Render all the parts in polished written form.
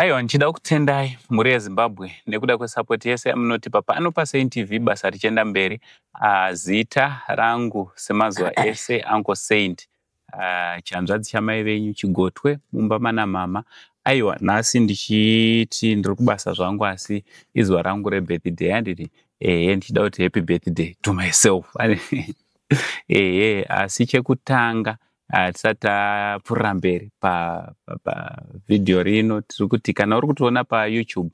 Aiwa, nchida kutendai muri yeZimbabwe nekuda kwesupport yese yamunotipa pano paSaint TV basa richenda mberi. Zita rangu semazuva ese Uncle Saint, chanzvadzi chamai venyu Chigotwe mumba mana mama. Aiwa, nhasi ndichiti ndiri kubasa zvangu asi izuva rangu rebirthday handiti ndichida kuti happy birthday to myself. Asi chekutanga tisati tapfuurira mberi video rino tiri kuti kana uri kutiona paYouTube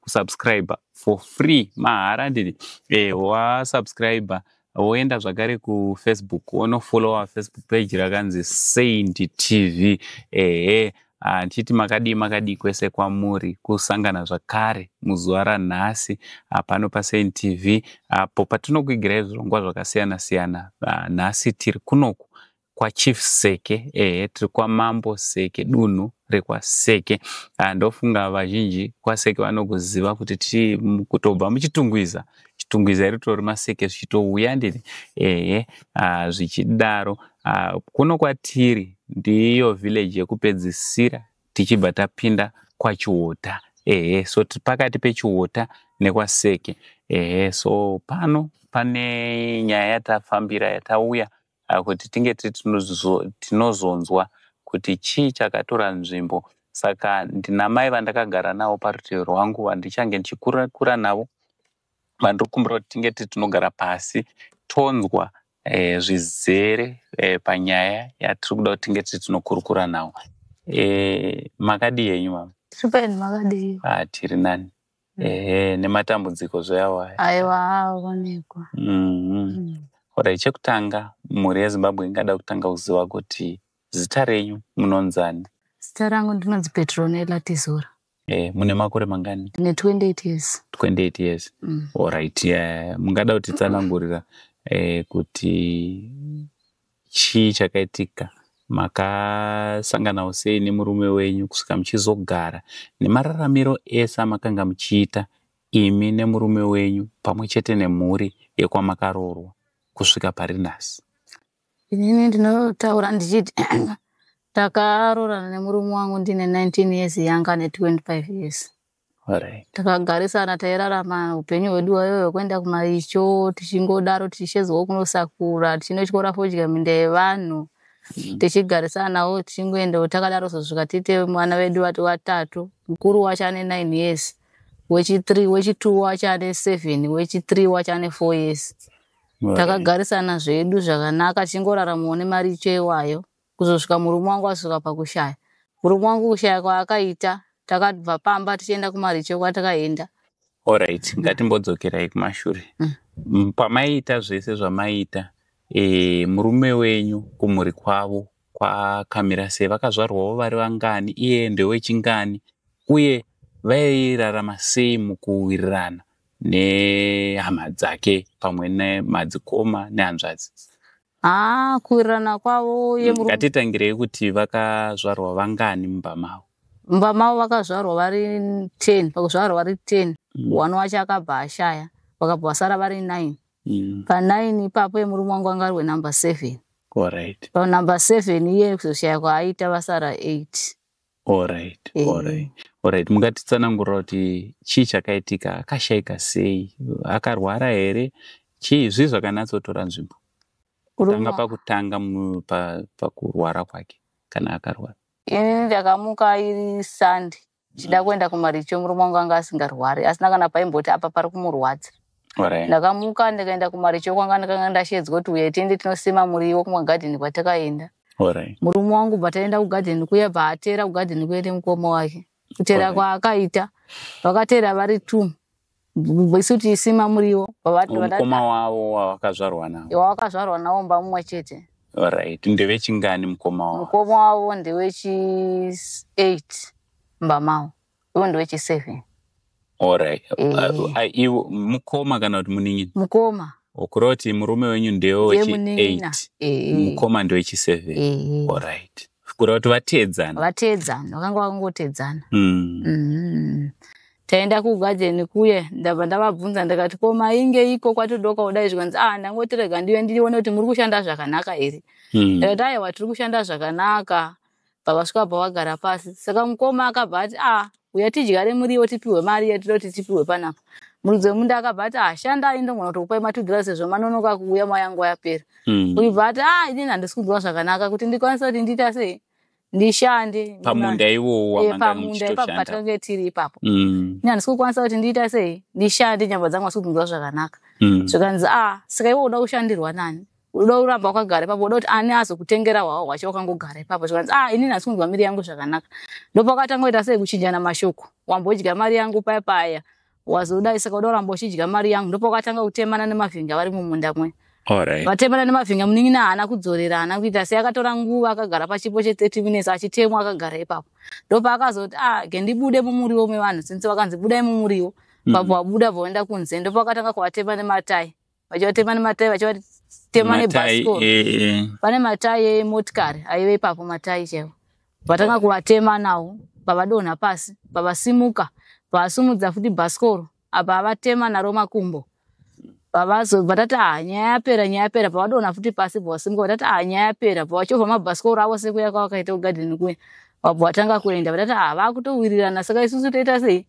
kusubscribe for free mahara ndiri. Wasubscribe woenda zvakare kuFacebook wonofollowa Facebook page rakanzi Saint TV. Ndichiti makadii kwese kwamuri kusangana zvakare muzuva ranhasi pano paSaint TV apo patinokuigirai zvirongwa zvakasiyana siyana. Nhasi tiri kunoku kwaChief Seke, tiri kwaMambo Seke, dunhu rekwaSeke. Ndofunga vazhinji kwaSeke vanokuziva kuti kutobva muchitungwiza ritori maSeke zvichitouya ndiri. Zvichidaro kuno kwatiri ndiyo village yekupedzisira tichibva tapinda kwaChiuta. So pakati peChiuta nekwaSeke. So pano pane nyaya yatafambira yatauya kuti tinge tinozonzwa kuti chii chakatora nzvimbo. Saka ndina mai vandakagara navo parutivi rwangu vandichange ndichikura navo vandiri kumbira kuti tinge tinogara pasi tonzwa zvizere panyaya yatiri kuda kuti tinge tinokurukura navo. Makadii henyu mama? Tiripaini makadii? Tiri nani. Nematambudziko zvayawa. Aiwa, aonekwa. Alright, chekutanga muri yeZimbabwe ingada kutanga kuziva kuti zita renyu munonzani? Zita rangu ndinonzi Petronella Tizura. Mune makore mangani? Ndine 28 years. 28 years. Alright, mungada kuti tsanangurira kuti chii chakaitika makasangana sei nemurume wenyu kusvika muchizogara nemararamiro ese amakanga muchiita imi nemurume wenyu pamwe chete nemhuri yekwamakarorwa kusvika pari nhasi? Inini ndinotaura ndichiti takarorana nemurume wangu ndine 19 years yanga ne25 years. Alright. Takagarisana tairarama upenyu hwedu hwayo kwenda kumaricho tichingodaro tichishezwa kunosakura tichinotyora fodya minda yevanhu tichigarisana nawo tichingoenda takadaro kusvika tite mwana wedu watatu. Mukuru wacho ane 9 years, wechi3 wechi2 wacho ane 7, wechi3 wacho ane 4 years. Takagarisana zvedu zvakanaka tichingoraramawo nemaricho iwayo kuzosvika murume wangu asvika pakushaya. Murume wangu kushaya kwaakaita takabva pamba tichienda kumaricho kwatakaenda. Alright, ngatimbodzokerai kumashure. Pamaiita zvese zvamaiita murume wenyu kumhuri kwavo kwakamira sei? Vakazvarwawo vari vangani? Iye ndewechingani? Uye vairarama sei mukuwirirana nehama dzake pamwe nemadzikoma nehanzvadzi? Kuwirirana kwavo ngatitangirei kuti vakazvarwa vangani mumba mavo? Mumba mavo vakazvarwa vari 10. Pakuzvarwa vari 10 one wacho akabva ashaya vakabva vasara vari 9. Pa9 ipapo murume wangu anga ari wenumber 7. Alright. Panumber 7 iye kuzoshaya kwaaita vasara 8. Alright. Alright, mungatitsanangurira kuti chii chakaitika? Akashayika sei? Akarwara here? Chii zvii zvakanatsotora nzvimbo? Kutanga pakutanga pakurwara kwake kana akarwara? Ini ndakamuka iri Sunday chida kuenda kumaricho murume wangu anga asingarwari asina kana paimboti apa pari kumurwadza. Alright. Ndakamuka ndikaenda kumaricho kwanga ndakanga ndashedzwa kuti uye tiende tinosima muriwo kumagadheni kwatakaenda. Alright. Murume wangu bataenda kugadheni kuye baatera kugadheni kuende mukoma wake. Kutera kwaakaita vakatera vari 2. Isu tisima muriwo. Mukoma wavo wakazvarwa nawo? Wakazvarwa nawo mba mumwe chete. Alright. Ndewechingani mukoma wavo? Mukoma wavo ndewechi8 mba mavo. Iwo ndewechi7. Alright. Iwo mukoma kana kuti munin'ina? Mukoma. Okuroti murume wenyu ndewechi8. Mukoma ndewechi7. Alright. Kura kuti vateedzana? Vateedzana, vakanga vakangotedzana. Taenda kugadheni kuye ndabva ndavabvunza ndakati ko mainge iko kwatodoka kudai zvikanzi ndangotirega ndiwe ndione kuti muri kushanda zvakanaka here. Ndakati aiwa tiri kushanda zvakanaka Pakasvika pawagara pasi. Saka mukoma akabva ati uya tidyare muriwo tipiwe mari yatinoti tipiwe panapa. Murudzi wemunda akabva ati shandai ndongona kutokupai matugirasi sezvo manonoka kuuya mayangu yapera. Uyibva ati inini handisi kunzwa zvakanaka kuti ndikwanisa kuti ndiita sei ndishande pamunda iwowo pamunda ipapo patinenge tiri ipapo. Ini handisi kukwanisa kuti ndiita sei ndishande nyama dzangu handisi kunzwa zvakanaka. Zvikanzi saka iwe unoda kushandirwa nani? Unoda kuramba wakagara ipapo, unoda kuti ani azokutengera hwawo hwacho wakangogara ipapo. Zvikanzi inini handisi kunzwa miri yangu zvakanaka. Ndopakatanga kuita sei kuchinjana mashoko. Wambodya mari yangu paya paya. Wazodai saka unoda kuramba uchidya mari yangu. Ndopakatanga kutemana nemavhinga vari mumunda mwe. Alright. Vatemana nemavhinga muningi haana kudzorera, haana kuita sei, akatora nguva akagara pachipo che30 minutes achitemwa akagara ipapo. Ndopaakazoti gendibude mumuriwo mevanhu since vakanzi budai mumuriwo. Papo wabuda voenda kunze. Ndopakatanga kuvatema nematai. Vachivatema nematai vachivatema nebhasikoro. Pane matai emotikari aive ipapo matai chaiwo. Vatanga kuvatema nawo, pavadonha pasi, pavasimuka, pavasumudza futi bhasikoro, apa avatema naro makumbo. Vatati nyaya yapera pavadonha futi pasi pavasimuka vatati nyaya yapera pavachovha mabhasikoro avo sekuya kwavakaita kugadheni kuya. Papo vatanga kuenda vatati vakutowirirana saka isusu toita sei?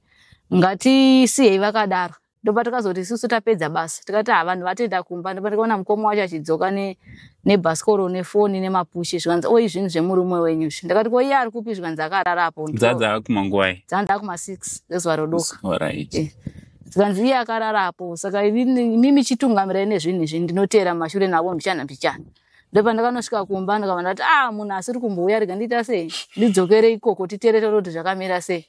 Ngatisiyei vakadaro. Ndopatakazoti isusu tapedza basi. Tikati vanhu vatoenda kumba. Ndopatikaona mukoma wacho achidzoka nebhasikoro nefoni nemapushi. Zvikanzi izvinhu zvemurume wenyu izvi. Ndakati ko iye ari kupi? Zvikanzi akararapo. Dzadza kumangwai. Dzanda kuma6 ezuva rodoka. Alright. Zvikanzi iye akararapo. Saka mimi chitungamira nezvinhu izvi ndinotera mashure navo mbichana. Ndopandakanosvika kumba ndikabva ndati munhu asiri kumbouya rega ndiita sei? Ndidzokere ikoko titere kuti zvakamira sei.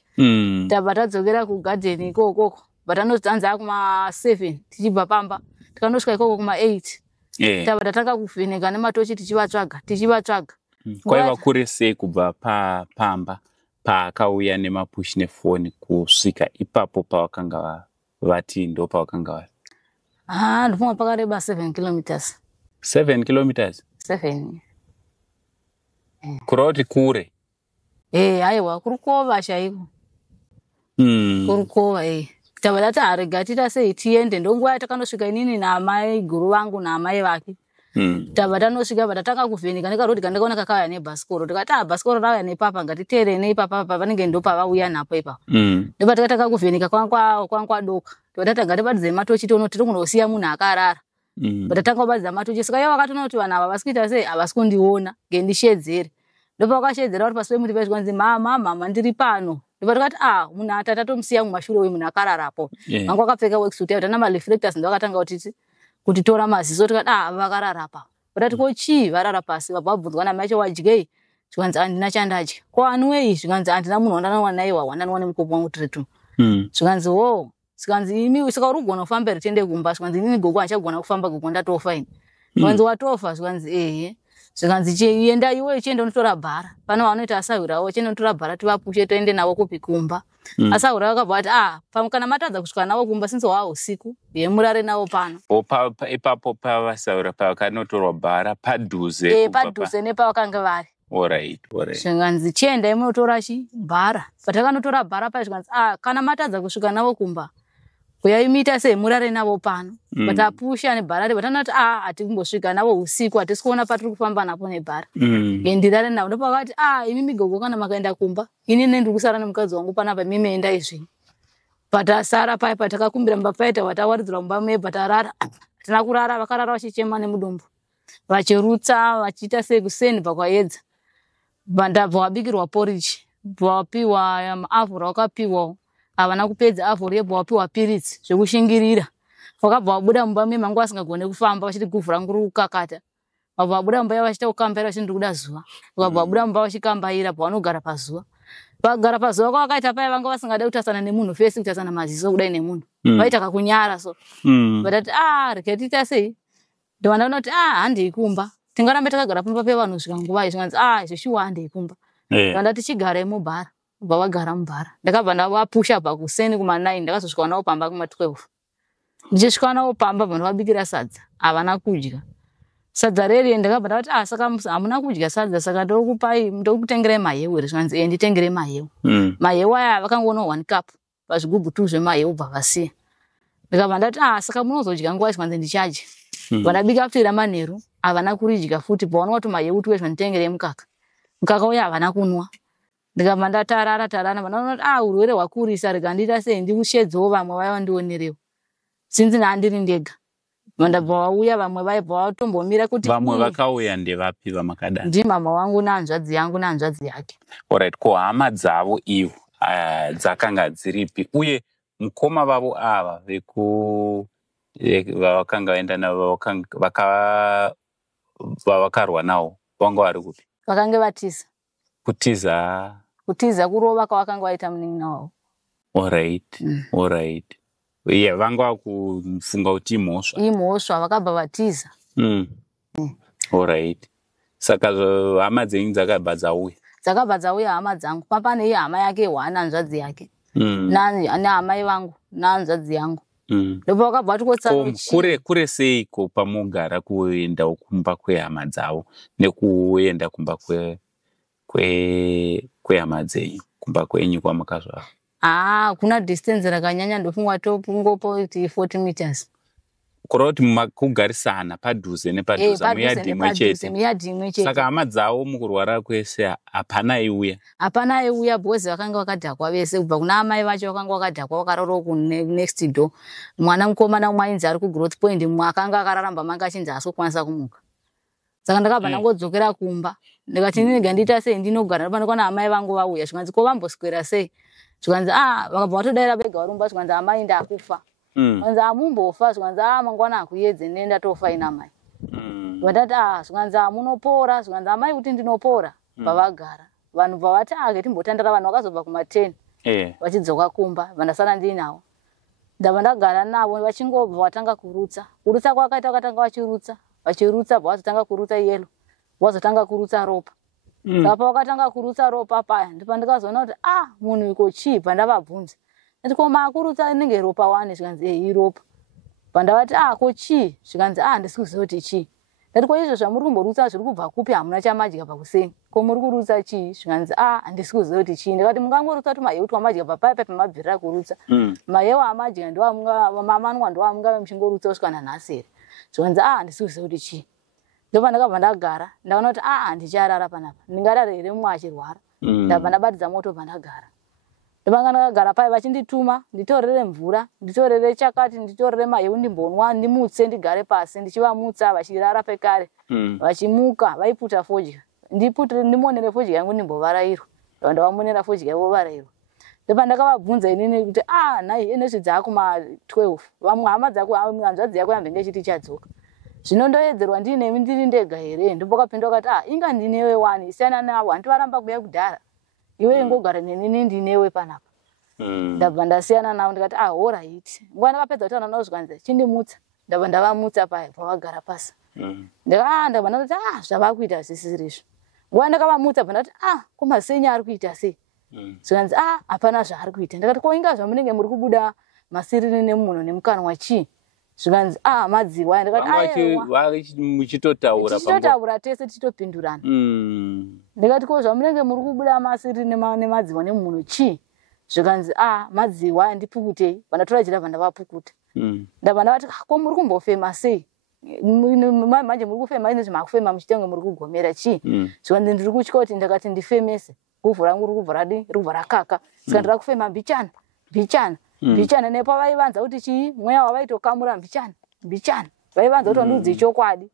Tabva tadzokera kugadheni ikoko. Vatanodzanza kuma7 tichibva pamba. Tikanosvika ikoko kuma8. Tabva tatanga kuvheneka nematochi tichivatsvaga. Kwaiva kure sei kubva pamba paakauya nemapushi nefoni kusvika ipapo pavakanga vati ndo pavakanga vari? Ndofunga pakareba 7 kilometers. 7 kilometers? 7. Kureva kuti kure? Aiwa kurukova chaiko. Kurukova Tabva tati rega tiita sei tiende. Ndonguva yatakanosvika inini naamai guru vangu naamai vake. Tabva tanosvika vatatanga kuvheneka nekarodi kandakaona kakauya nebhasikoro. Tikati bhasikoro rauya nepapa ngatiteere neipapa pavanenge ndopavauya napo ipapo. Ndopa takatanga kuvheneka kwadoka. Tabva ngatibatidze matochi tiri kunosiya munhu akarara. Vatatanga kubatidza matochi saka ivo vakatoona kuti vanhu ava vasi kuita sei havasi kundiona ngendishedzere. Ndopa vakashedzera vari pasi pemuti zvikanzi mama ndiri pano. Ndopa tikati munhu atatomusiya mumashure wemunhu akararapo. Vangu vakapfeka worksuit yavo tana mareflectors ndovakatanga kutitora maziso tikati vakararapa. Vatati ko chii varara pasi? Vabva vabvunzwa namai vacho wadyei? Zvikanzi handina chandadya. Ko anuwei? Zvikanzi handina munhu wandanowana naiwa wandanowana mukopo wangu tiritu. Zvikanzi zvikanzi imi saka uri kugona kufamba tiende kumba. Zvikanzi inini gogo handichagona kufamba gogo ndatofa ini. Zvikanzi watofa? Zvikanzi Zvikanzi enda iwe chienda unotora bhara. Pano vanoita asahwirawo chienda unotora bhara tivapushe toende navo kupi kumba. Asahwira vakabva ati kana matadza kusvika navo kumba since usiku murare navo pano. Ipapo pavasahwira pavakanotorwa bhara padhuze nepavakanga vari. Alright. Zvikanzi chiendai munotora bhara. Patakanotora bhara paya zvikanzi kana matadza kusvika navo kumba kuyaimita sei murare navo pano. Vatapusha nebhara vatanoti hatikumbosvika navo usiku hatisi kuona patiri kufamba napo nebhara. Ndirare navo. Ndopakati imi gogo kana makaenda kumba ini ndiri kusara nemukadzi wangu panapa mimi enda izvi. Patasara paya patakakumbira mumba paita vatawaridzira mumba me patarara. Tina kurara vakarara vachichema nemudumbu. Vachirutsa vachiita sei kuseni pakwaedza. Ndabva wabikirwa porridge. Wapiwa maavhura wakapiwa. Havana kupedza avhori yebva wapiwa piritsi zvekushingirira. Vakabva wabuda mumba me mangu asingagone kufamba vachiti guvhu rangu riri kukakata. Vabva vabuda mumba vachita kukambaira vachiti ndiri kuda zuva. Vabva vabuda mumba vachikambaira pavanogara pazuva. Vagara pazuva kwavakaita paya vanga vasingade kutasana nemunhu fesi kutasana maziso kudai nemunhu. Vaita kakunyara so. Vatati rega tiita sei? Ndovanda vanoti handei kumba. Tingarambe takagara pamba pevanhu svika nguva zvikanzi izvo shuwa handei kumba. Vanda tichigara mubhara. Vabva vagara mubhara. Ndakabva ndavapusha pakuseni kuma9 ndakazosvika navo pamba kuma12. Ndichisvika navo pamba vanhu vabikira sadza. Havana kudya. Sadza reri ndakabva ndavati saka hamuna kudya sadza saka ndokutengerai mahewu here? Zvikanzi nditengerei mahewu. Mahewu aya vakangoona 1 cup. Pazvigubhu 2 zvemahewu bva vasiya. Ndikabva ndati saka munozodya nguva zvikanzi ndichadya. Vandabika futi ramanheru havana kuridya futi pavanoti mahewu tuwe zvanditengerei mukaka. mukaka uya havana kunwa. Ndikabva ndatarara vanoti urwere hwakurisa rega ndiita sei ndiushedzewo vamwe vayandionerewo. Sinzi handiri ndega. Vandabva vauya vamwe vaibva vatombomira kuti vamwe vakauya ndevapi vamakadana? Ndimama wangu nehanzvadzi yangu nehanzvadzi yake. Alright, ko hama dzavo ivo dzakanga dziripi, uye mukoma vavo ava vavakanga vaenda navo vavakarwa navo vanga vari kupi? Vakange vatiza. Kutiza kurova kwavakanga vaita munin'ina wavo. Alright, alright. Yeah, vanga vakufunga kuti imhosva vakabva vatiza. Alright. Saka hama dzenyu dzakabva dzauya hama dzangu. Pane iyi hama yake Hwana hanzvadzi yake. Nehamai vangu nehanzvadzi yangu. Ndipo vakabva vati kure seiko pamogara kuenda kumba kwehama dzavo nekuenda kumba kwehama dzenyu, kumba kwenyu kwamakazvara? Kuna distance rakanyanya ndofungwa topungopo 40 meters. Kurova kuti mukugarisana padhuze nepadhuze muyadhi imwe chete. Saka hama dzavo mukurwara kwese hapana aiuya? Hapana aiuya because vakanga vakadhakwa vese. Kubva kuna amai vacho vakanga vakadhakwa vakararawo next door. Mwana mukomana umwe ainzi ari kugrowth point, mumwe akanga akararamba manga achinzi haasi kukwanisa kumuka. Saka ndakabva ndangodzokera kumba. Ndikati ndinenge ndiita sei ndinogara panokwana amai vangu vauya. Zvikanzi ko vamboswera sei? Zvikanzi vakabva vatodaira vega varumba. Zvikanzi amai ndakufa. Zvikanzi mumbofa. Zvikanzi mangwana akuedze nenda tofa ina mai. Vatati zvikanzi munopora. Zvikanzi amai kuti ndinopora. Pavagara vanhu bvavati timbotandara vanhu vakazobva kuma10 vachidzoka kumba vandasara ndinawo. Ndabva ndagara navo vachingobva vatanga kurutsa kwakaita vakatanga vachirutsa vazotanga kurutsa yellow, vazotanga kurutsa ropa. Apa vakatanga kurutsa ropa paya ndipo ndikazoona kuti munhu iko chii. Pandavabvunza ndati koma kurutsa inenge ropa 1. Zvikanzi iropa. Pandavati ko chii? Zvikanzi handisi kuziva kuti chii. Ndati ko izvo zvamuri kumborutsa zviri kubva kupi? Hamuna chamadya pakuseni. Ko muri kurutsa chii? Zvikanzi handisi kuziva kuti chii. Ndikati mungangorutsa tumahewu twamadya papaya pamabvirira kurutsa. Mahewu amadya mamanwa ndoamungave muchingorutsa kusvika nanhasi here. Zvikanzi handisi kuziva kuti chii. Ndipo ndakabva ndagara ndaona kuti handicharara panapa. Ndingarara here mumwe achirwara. Ndabva ndabatidza moto pandagara. Ndipanga ndakagara paya vachindituma nditorere mvura, nditorere chakati, nditorere mahewu ndimbonwa, ndimutse ndigare pasi ndichivamutsa vachirara pekare. Vachimuka vaiputa fodya. Ndimonere fodya yangu ndimbovarairwa. Ndavamonera fodya yavo varairwa. Ndipo ndakavabvunza inini kuti nhai enezvi dzakuma12. Vamwe hama dzako hanzvadzi yako yambe ndechiti chadzoka. Zvino ndoedzerwa ndinemi ndiri ndega here? Ndipo kapinda vakati inga ndinewe 1 isiyana navo handivaramba kuuya kudhara. Iwe ingogara nenini ndinewe panapa. Ndabva ndasiyana navo ndikati alright. Nguva ndakapedza kutaura navo zvikanzi chindimutsa. Ndabva ndavamutsa paya pavagara pasi. Ndabva ndati zvava kuita zvisiri izvo. Nguva ndakavamutsa ndati komasenya ari kuita sei? Zvikanzi hapana zvaari kuita. Ndikati ko inga zvamunenge muri kubuda masiriri nemunhu nemukanwa chii? Zvikanzi madziwa. Ndikati muchitotaura tese tichitopindurana. Ndikati ko zvamunenge muri kubuda masiriri nemadziwa nemunhu chii? Zvikanzi madziwa ndipukutei. Vandatora jira vandavapukuta. Ndabva ndavati ko muri kumbofema sei? Manje muri kufema ine zvamakufema muchitenge muri kugomera chii? Zvikanzi ndiri kutyoti ndakati ndifemese. Guvhu rangu riri kubva rakaka. Saka ndiri kufema mbichana nepo vaivanza kuti chii? Mweya wavaitokamura mbichana. Vaivanza kuti ndudzi chokwadi.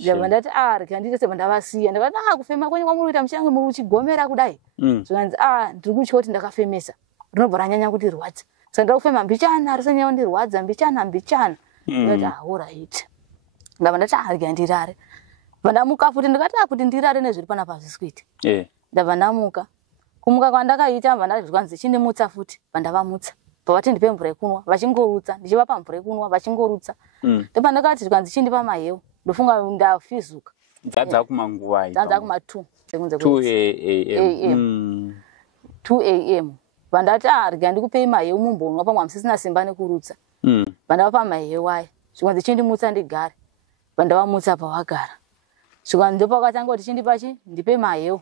Ndabva ndati rega ndiite sebe ndavasiya. Ndikati kufema kwenyu kwamuri kuita muchange muri kuchigomera kudai. Zvikanzi ndiri kutya kuti ndakafemesa. Rinobva ranyanya kuti rwadza. Saka ndiri kufema mbichana risanyanya kundirwadza mbichana. Ndikati alright. Ndabva ndati rega ndirare. Vandamuka futi ndikati kuti ndirare nezviri panapa hazvisi kuita. Ndabva ndamuka. Kumuka kwandakaita ndati zvikanzi chindimutsa futi. Vandavamutsa. Pavati ndipe mvura yekunwa vachingorutsa. Ndichivapa mvura yekunwa vachingorutsa. Ndipo ndakati zvikanzi chindipa mahewu. Ndofunga ndafizuka. Dzadza kumanguva iyi. Dzadza kuma2. 2 am. Vandati rega ndikupei mahewu mumbonwa pamwe hamusisina simba nekurutsa. Vandavapa mahewu aya. Zvikanzi chindimutsa ndigare. Vandavamutsa pavagara. Zvikanzi ndipo vakatanga kuti chindipa chi? Ndipe mahewu.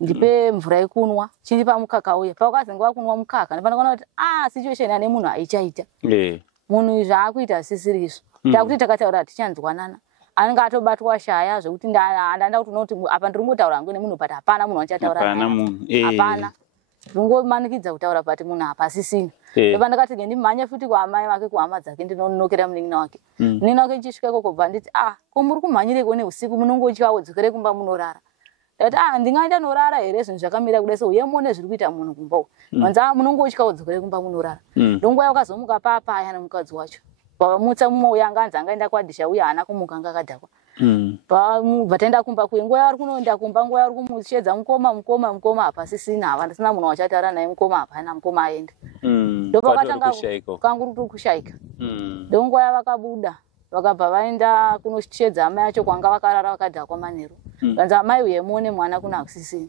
Ndipe mvura yekunwa. Chindipa mukaka uya. Pavakazi kunwa mukaka. Ndipandakaona kuti situation ane munhu aichaita. Munhu zvaakuita zvisiri izvo. Takuti takataura tichanzwanana. Anga atobatwa shaya zvekuti ndaenda kuti unoti apa ndiri kutaura ngene munhu pati hapana munhu achataura. Hapana munhu. Hapana. Ndingomanikidza kutaura pati munhu apa sisina. Ndopa ndakati ndimhanye futi kwaamai vake kuhama dzake ndinonokera munin'ina wake. Munin'ina wake nchisvika ikoko bva nditi ko muri kumhanyireko neusiku munongotyawo dzokere kumba munorara. Ndati ndingaenda norara here zvinhu zvakamira kudai so yemone zviri kuita munhu kumba. Manza munongotyawo dzokere kumba munorara. Ndonguva yakazomuka papaya nemukadzi wacho. Pavamutsa mumwe yanga anzi angaenda kwadhisha uye haana kumuka anga akadhakwa. Bataenda kumba kuye nguva yavari kunoenda kumba nguva yavari kumushedza mukoma apa sisina havasina munhu wachataura naye mukoma hapana mukoma aenda. Ndopakatanga kanguri kushaika. Ndonguva yavakabuda vakabva vaenda kunoshedza amai acho kwanga vakarara vakadhakwa manheru. Kanzi amai uye muone mwana kuna kusisina.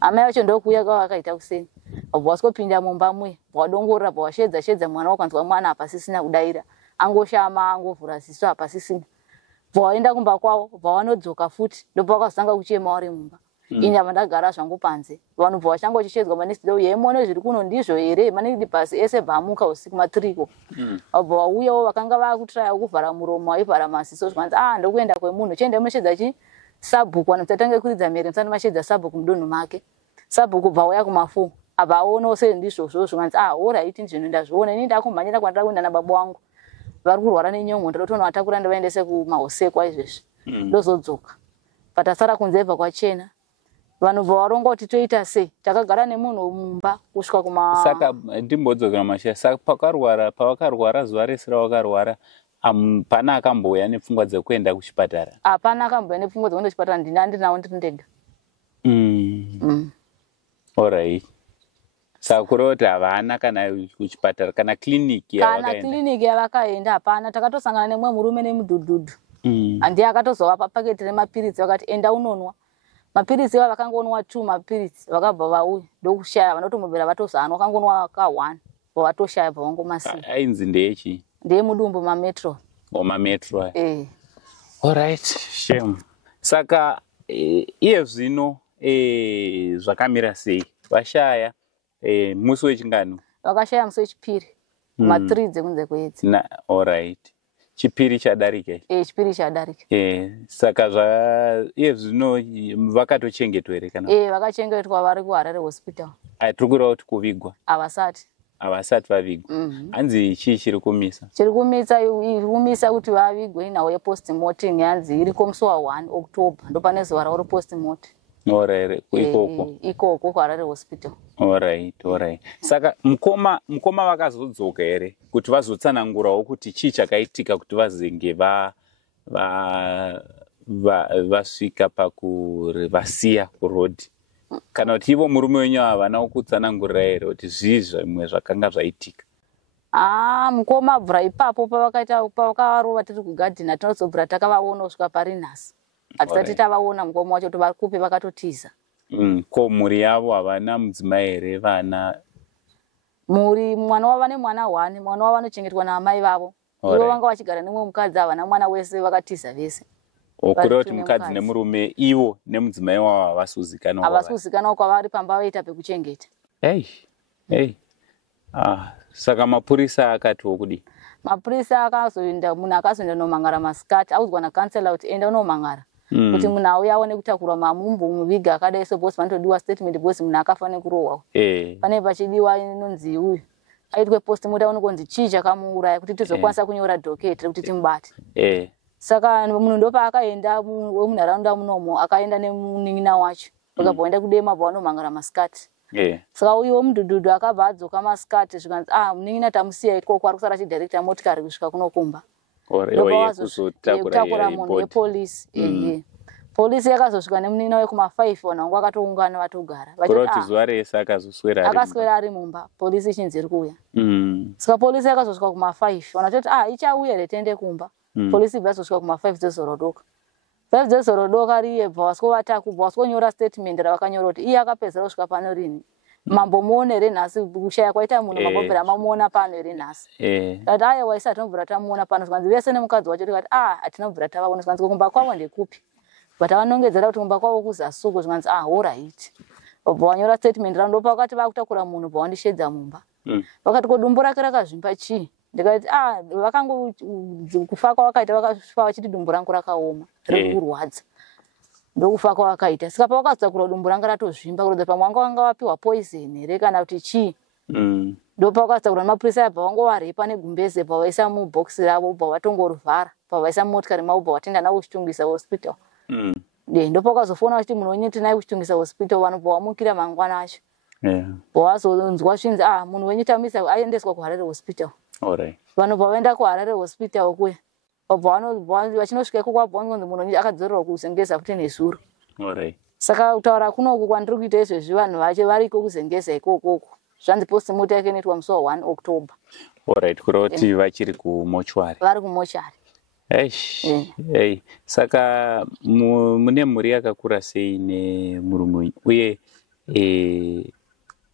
Amai acho ndokuuya kwavakaita kuseni. Bwaskopinda mumba muye bwadongorera bwashedza mwana wakanzwa mwana apa sisina kudaira. Angoshama angovhura ziso apa sisina. Bwaenda kumba kwavo bvavanodzoka futi ndopavakazotanga kuchema vari mumba. Ini apa ndagara zvangu panze. Vanhu bvavachanga vachichedzwa manesi do yemone zviri kuno ndizvo here manidi basi ese bvamuka usiku matiriko. Bvauyawo vakanga vakutraya kuvhara muromo vaivhara maziso zvanzi ndokuenda kwemunhu chiende munoshedza chi sabhuku vanotanga kuridza mhere musana mashedza sabhuku mudonho make. Sabhuku bvauya kuma4 apa aona ose ndizvozvo zvanzi alright zvinhu ndazviona ini ndakumhanyira kwandira kuenda nababa wangu. Vari kurwara nenyongo ndotonovatakura ndivaendese kumahosekwa izvezvi. Ndozodzoka. Patasara kunze bva kwachena. Vanhu bvavarongwa kuti toita sei takagara nemunhu mumba kusvika kuma saka ndimbodzokera mashaya saka pavakarwara zuva rese ravakarwara pana akambouya nepfungwa dzekuenda kuchipatara. Hapana akambouya nepfungwa dzekuenda kuchipatara ndinawo ndiri ndega. Alright. Saka kureva kuti havana kana kuchipatara kana kliniki yavakaenda. Kana kliniki yavakaenda hapana takatosangana nemwe murume nemudhudhudhu. Handiye akatozovapa paketi remapiritsi vakati enda unonwa. Mapiritsi iwa vakangonwa 2 mapiritsi vakabva vauya ndokushaya vanotomubvira vatozanwa vakangonwa ka1 vatoshaye bvavangomasiya. Ainzi ndeyechi? Ndeyemudumbu mametro. Mametro. Alright, shame. Saka iye zvino zvakamira sei? Vashaya musi wechingano? Vakashaya musi wechipiri. Ma3 dzekunze kwedzi. Alright. Chipiri chadarika. Chipiri chadarika. Saka iye zvino vakatochengetwa here kana? Vakachengetwa vari kuHarare hospital. Tiri kureva kuti kuvigwa? Havasati vavigwa. Hanzi chii chiri kumisa? Chiri kumisa kuti vavigwe inhau yepost-mortem yanzi iriko musi wa1 October ndopane zuva ravo repost-mortem. Alright, ikoko kuHarare hospital. Alright. Saka mukoma vakazodzoka here kuti vazotsanangurawo kuti chii chakaitika kuti vazenge vasvika vasiya kurodhi. Kana kuti ivo murume wenyu havanawo kutsanangurira here kuti zvii zvimwe zvakanga zvaitika? Mukoma bvura ipapo pavakarova tiri kugadhina tinozobvura takavaona kusvika pari nhasi. Hatisati tavaona mukoma wacho kuti vari kupi vakatotiza. Ko mhuri yavo havana mudzimai here vana? Mhuri mwana wava nemwana 1 mwana wava anochengetwa naamai vavo. Ivo vanga vachigara nemwe mukadzi havana mwana wese vakatiza vese. Kureva kuti mukadzi nemurume ivo nemudzimai wavo havasuzikanwa? Havasuzikanwa kwavari pamba vaita pekuchengeta. Saka mapurisa akatiwo kudi? Mapurisa akazoenda munhu akazoenda nomangara masikati audzwa nakansela kuti enda unomangara. Kuti munhu auya aone kutakurwa mamumbu muviga akadai so bosi vanotodiwa statement bosi munhu akafanira kurohwa. Pane pachidiwa inonzi uyu aitwe post-mortem unokonzi chii chakamuuraya kuti tizokwanisa kunyora docket kuti timubate. Saka munhu ndopa akaenda wemunharaunda munomo akaenda nemunin'ina wacho vakabvaenda kudema bvawanomangara masikati. Saka uyu wemudhudhudhu akabva adzoka masikati zvikanzi munin'ina tamusiya ikoko ari kusara chidirector motikari kusvika kunokumba. Kutakura munhu yepolisi. Polisi yakazosvika nemunin'ina wekuma5 vanhu vangu vakatoungana vatogara. Kuroti zuva rese akaswera ari mumba polisi ichinzi iri kuuya. Saka polisi yakazosvika kuma5 vanhu vachoti ichauya here tiende kumba. Polisi ibva yazosvika kuma5 dzezorodoka. 5 dzezorodoka riye bva vaskovatakurwa vaskonyora statement ravakanyora kuti iye akapedzera kusvika pano rini. Mambomuone here nhasi kushaya kwaita munhu mambobvira mamuona pano here nhasi. Kati aiwa isi hatinobvira tamuona pano zvikanzi vese nemukadzi wacho tikati hatinobvira tavaona zvikanzi kumba kwavo ndekupi. But vanongedzera kuti kumba kwavo kuzasuku zvikanzi alright. Bva vanyora statement ravo ndopa vakati vakutakura munhu bva vandishedza mumba. Vakati ko dumbu rake rakazvimba chii? ndikati vakango kufa kwavakaita vakafa vachiti dumbu rangu rakaoma riri kurwadza ndokufa kwavakaita saka pavakazotakura dumbu ranga ratozvimba kurodza pamwe vanga vapiwa poison here kana kuti chii ndopavakazotakura nemapurisa abva vangovarepa negumbeze pavaisa mubhokisi ravo ubva vatongorivhara pavaisa mumotikari mavo ubva vatenda navo kuchitungisa hospital ndopakazofona vachiti munhu wenyu tinai kuchitungisa hospital vanobva vamukira mangwana acho vazonzwa zvinzi munhu wenyu tamisa aendeswa kuHarare hospital vanobva vaenda kuHarare hospital kuya vachinosvika ikoko vabva vanzi munhu wenyu akadzorerwa kuzengeza futi nezuro saka kutaura kunoku kwandiri kuita izvezvi vanhu vache variko kuzengeza ikokoko zvanzi postmortem yake inoitwa musi wa1 October kureva kuti vachiri kumochwari vari kumochari saka mune mhuri yakakura sei nemurume uye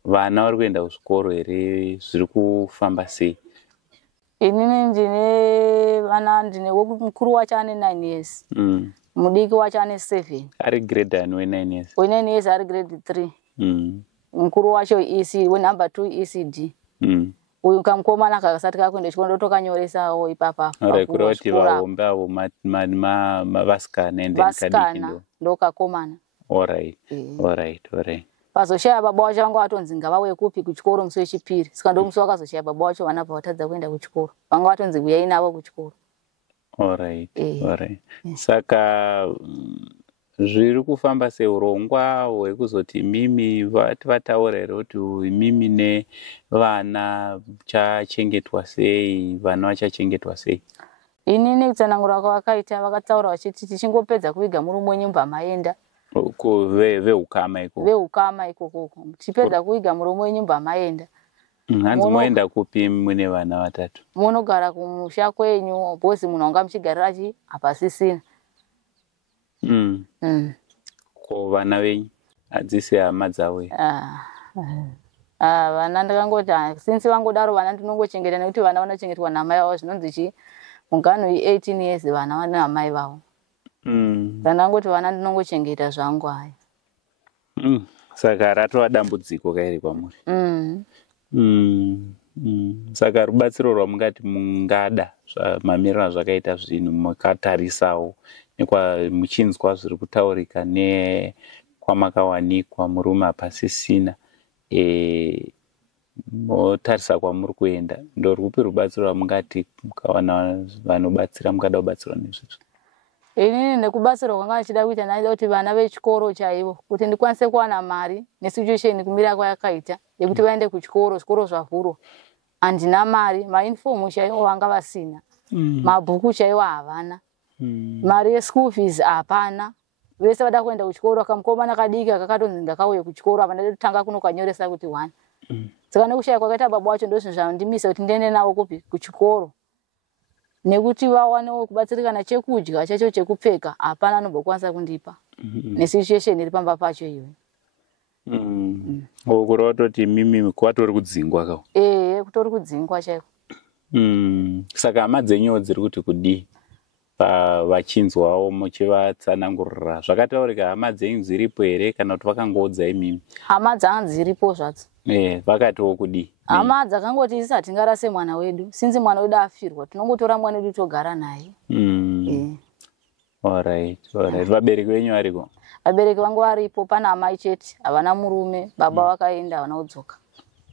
vana vari kuenda kuzvikoro here zviri kufamba sei? Inini ndine vana ndine mukuru wacho ane 9 years mudiki wacho ane 7 ari grade ani we9 years we9 years ari grade 3 mukuru wacho wenumber 2 ECD uyu kamukomana kakasati kakuenda chikoro ndotokanyoresawo ipapa kureva kuti vaombe avo vasikana ende kadiki ndokakomana alright vazoshaya baba wacho vanga vatonzi ngavauye kupi kuchikoro musi wechipiri saka ndomusi wakazoshaya baba wacho vana pavatadza kuenda kuchikoro vanga vatonzi uyai navo kuchikoro alright saka zviri kufamba seurongwa hwekuzoti mimi vataura here kuti mimi nevana chachengetwa sei vana vachachengetwa sei? Inini kutsanangura kwavakaita vakataura vachiti tichingopedza kuviga murume wenyumba maenda veukama ikokoko tichipedza kuviga murume wenyumba maenda hanzi moenda kupi mune vana 3 munogara kumusha kwenyu bhozi munhu wanga muchigarira chi hapasisina ko vana venyu hadzisi hama dzavo vana ndakangoti since vangodaro vana ndinongochengeta nekuti vana vanochengetwa namai vavo zvinonzi chi mungano 18 years vana vane amai vavo ndangoti vana ndinongochengeta zvangu haya saka ratova dambudziko kairi kwamuri saka rubatsiro rwamungati mungada mamiriro azvakaita zvinhu mukatarisawo muchinzwa zviri kutaurika nekwamakawanikwa murume hapasisina motarisa kwamuri kuenda ndorupi rubatsiro rwamungati mukawana vanobatsira mungada kubatsirwa nezvizvo? Inini nekubatsirwa kwanga ndichida kuita ndaida kuti vana vechikoro chaivo kuti ndikwanise kuwana mari nesituation kumira kwayakaita yekuti vaende kuchikoro zvikoro zvavhurwa handina mari mauniform chaivo vanga vasina mabhuku chaivo havana mari yeschool fees hapana vese vada kuenda kuchikoro akamukomana kadiki kakatonzi ndakauye kuchikoro apa ndada kutanga kunokanyoresa kuti 1 saka nekushaya kwakaita baba wacho ndozvinhu zvandimisa kuti ndiende navo kupi kuchikoro nekuti vawanewo kubatsirikana chekudya chacho chekupfeka hapana anombokwanisa kundipa nesituation iri pamba pacho iwe kureva kutoti mimi kwatori kudzingwa kao kutori kudzingwa chaiko saka hama dzenyu dziri kuti kudii vachinzwawo muchivatsanangurira zvakataurika hama dzenyu dziripo here kana kuti vakangoudza imimi? Hama dzanga dziripo zvadzo vakatiwo kudii? Hama dzakangoti isi hatingarase mwana wedu sinzi mwana wedu afirwa tinongotora mwana wedu togara naye alright vabereki venyu variko? Vabereki vangu varipo pana amai chete havana murume baba vakaenda havana kudzoka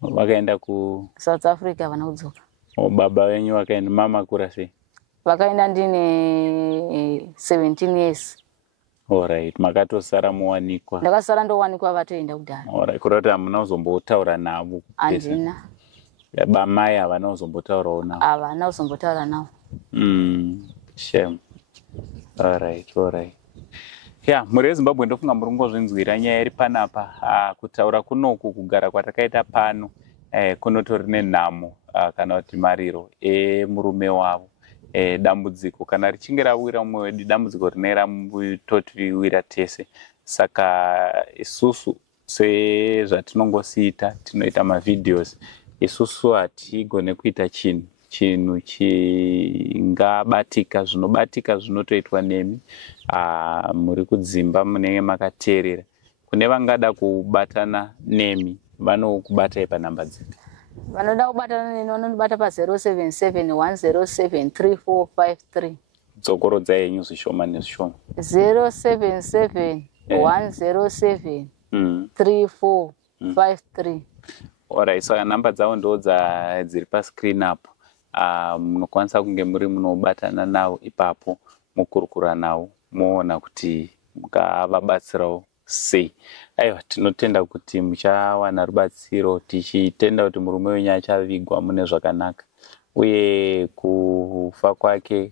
vakaenda ku South Africa havana kudzoka baba venyu vakaenda mama kura sei? Vakaenda ndine 17 years alright makatosara muwanikwa? Ndakasara ndowanikwa vatoenda kudhara alright kureva kuti hamuna kuzombotaura navo? Handina bamai havana kuzombotaurawo navo? Havana kuzombotaura navo shame alright muri vezimbabwe ndofunga muri kungozvinzwira nyaya iri panapa kutaura kunoku kugara kwatakaita pano kunotori nenhamo kana kuti mariro emurume wavo dambudziko kana richinge rawira mumwe wedu dambudziko rinenge rambototiwira tese saka isusu sezvatinongosiita tinoita mavidheos isusu hatigone kuita chinhu chingabatika zvinobatika zvinotoitwa nemi muri kudzimba munenge makateerera kune vangada kubatana nemi vanokubatai panhamba dzedu vanoda kubatana neni vanondibata pa077 107 3453 dzokorodza yenyu zvishoma nezvishoma. 077 107 3453. Alright, saka namba dzavo ndo dziri pascreen apo. Munokwanisa kunge muri munobatana navo ipapo, mukurukura navo, moona kuti mungavabatsirawo sei. Aiwa, tinotenda kuti muchawana rubatsiro, tichitenda kuti murume wenyu achavigwa mune zvakanaka. Uye kufa kwake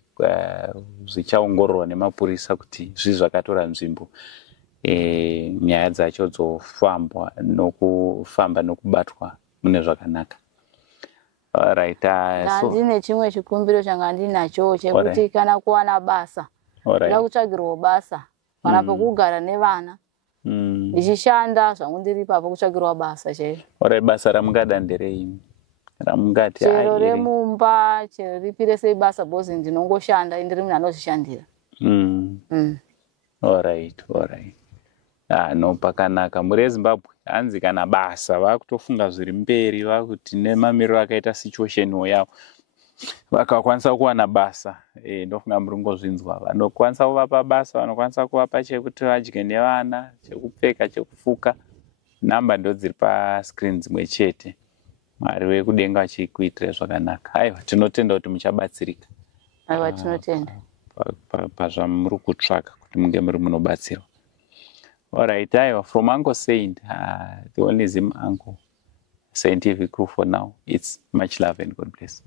zvichaongororwa nemapurisa kuti zvii zvakatora nzvimbo. Nyaya dzacho dzofamba nokubatwa mune zvakanaka. Alright, ndine chimwe chikumbiro changa ndinacho chekuti kana kuwana basa, ndoda kutsvagirwa basa kana pokugara nevana. Ndichishanda zvangu ndiri papo kutsvagirwa basa chero. Alright, basa ramungada nderei? Ramungati chero remumba, chero ripire sei basa bozi ndinongoshanda ndiri munhu anozvishandira. Alright. No, pakanaka. Muri Zimbabwe hanzi kana basa vakutofunga zviri mberi, vakuti nemamiriro akaita situation yavo vakakwanisa kuwana basa, ndofunga muri ngozvinzwa. Vanokwanisa kuvapa basa, vanokwanisa kuvapa chekuti vadye nevana, chekupfeka, chekufuka. Namba ndo dziri pascreen dzimwe chete. Mwari wekudenga achikuitire zvakanaka. Aiwa, tinotenda kuti muchabatsirika. Aiwa, tinotenda. Pazvamuri kutsvaka kuti munge muri munobatsirwa. Alright, from Uncle Saint, the only Zim uncle, scientific crew for now. It's much love and God bless.